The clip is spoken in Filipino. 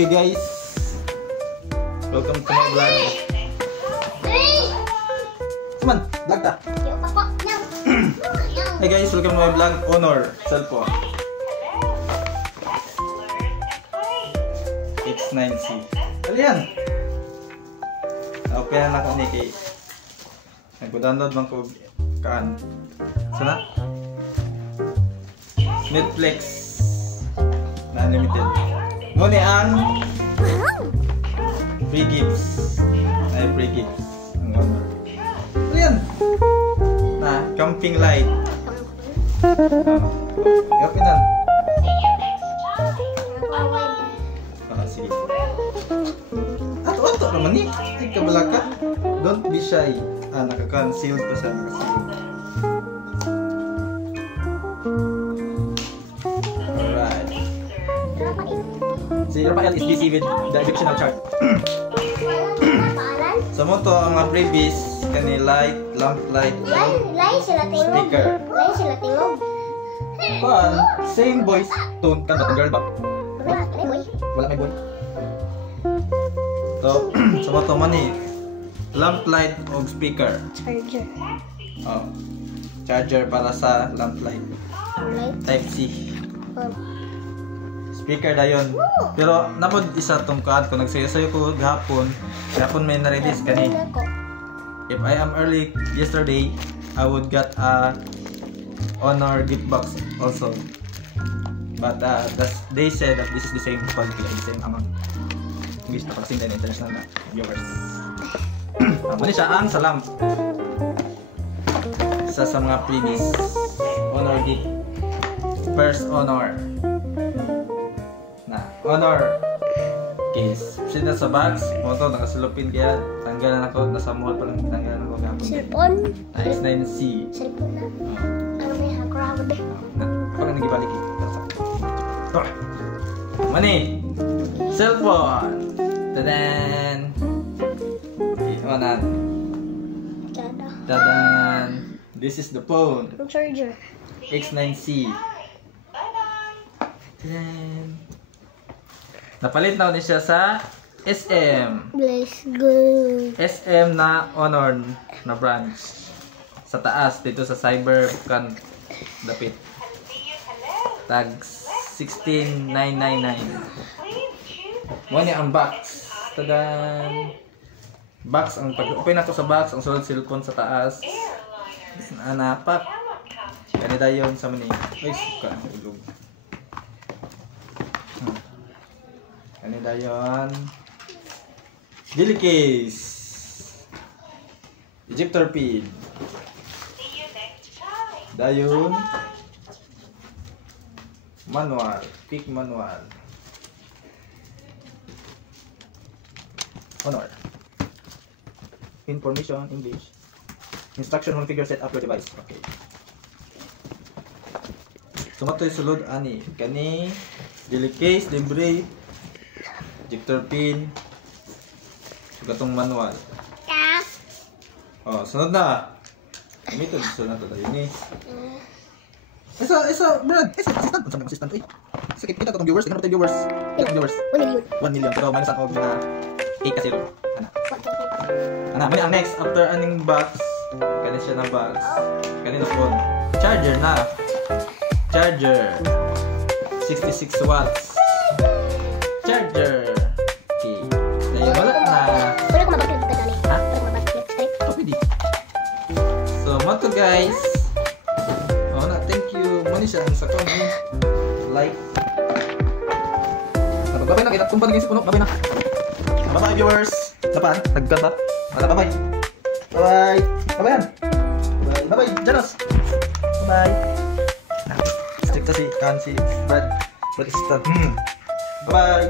Okay guys, welcome to my vlog. Saman, vlog ta. Hey guys, welcome to my vlog. Honor cellphone X9C. Ano yan? Na-open na ko ni kay nag-download man ko kaan. Sana? Netflix na unlimited. Ngunit ang free gifts. Ay, free gifts. Ang honor. Ano yan? Na, camping light. Gapin na. Sige. Ato-ato naman ni. Ay, kabala ka. Don't be shy. Naka-concealed pa sa naka-sealed. Alright. Si Rafael is busy with the eviction chart. Sa mo to ang mga previous kani light, lamp light, speaker. Lain sila tingog. Kuan, same voice tone kan batang girl ba? Wala may boy. So, sa mo to man ni lamp light o speaker. Charger. Oh. Charger para sa lamp light. Type C. Speaker dayon. Pero namod isa tong kuan ko nagsayo-sayo ko gahapon. Gahapon may na-release kani. If I am early yesterday, I would get a Honor gift box also. But they said that this is the same quality, the same amount. English na kasing din international na viewers. Muna siya ang salam. Isa sa mga previous Honor gift. First Honor. Na Honor case. Sina sa box, mo to nakasulupin kaya tanggalan ako, nasa mall pa lang tanggalan ako gapon. Cellphone. X9C. Cellphone na. Ano may hakrabod eh. Na, pag nagibalik ito. Mani! Cellphone! Tadan! Iwanan. Tadan! This is the phone. Charger. X9C. Tadan! Napalit na ni siya sa SM. Let's go. SM na Honor na branch. Sa taas, dito sa Cybercan dapit. Tag 16,999. Muna ang box. Tadan! Box, ang pag-open ako sa box, ang solid cellphone sa taas. Then, anapak. Ganito yun sa mani. Ay, suka ang ulog. Ganito yun. Jelly case. Ejector pin. Dayon. Manual. Pick manual. Honor. Information English. Instruction on figure set up your device. Okay. Sumatoy sulod ani kani jelly case libre. Ejector pin. Gatong manual. Oh, sunod na. Ito sunod na tayo ni. Isa, Brad. Isa, assistant. Saan ang assistant? Uy. Sakit kita itong viewers. Tingnan natin viewers. Ilang viewers? 1 million. 1 million. Pero minus ako na 8 kasi. Ana, mali ang next. After aning box. Kani siya na box. Kani na phone. Charger na. Charger. 66 watts. Charger. Okay. Dahil wala na. Wala ko mabakit ka dali. Ha? Wala ko mabakit. Oh, pwede. So, mo to guys. Oh, na, thank you. Muna siya sa comment. Like. Babay na. Tumpa na puno. Babay na. Bye-bye viewers. Dapan. Nagkan ba? Bye-bye. Bye-bye. Bye-bye. Bye-bye. Janos. Bye-bye. Strict si Kansi. Brad. Brad assistant. Bye-bye.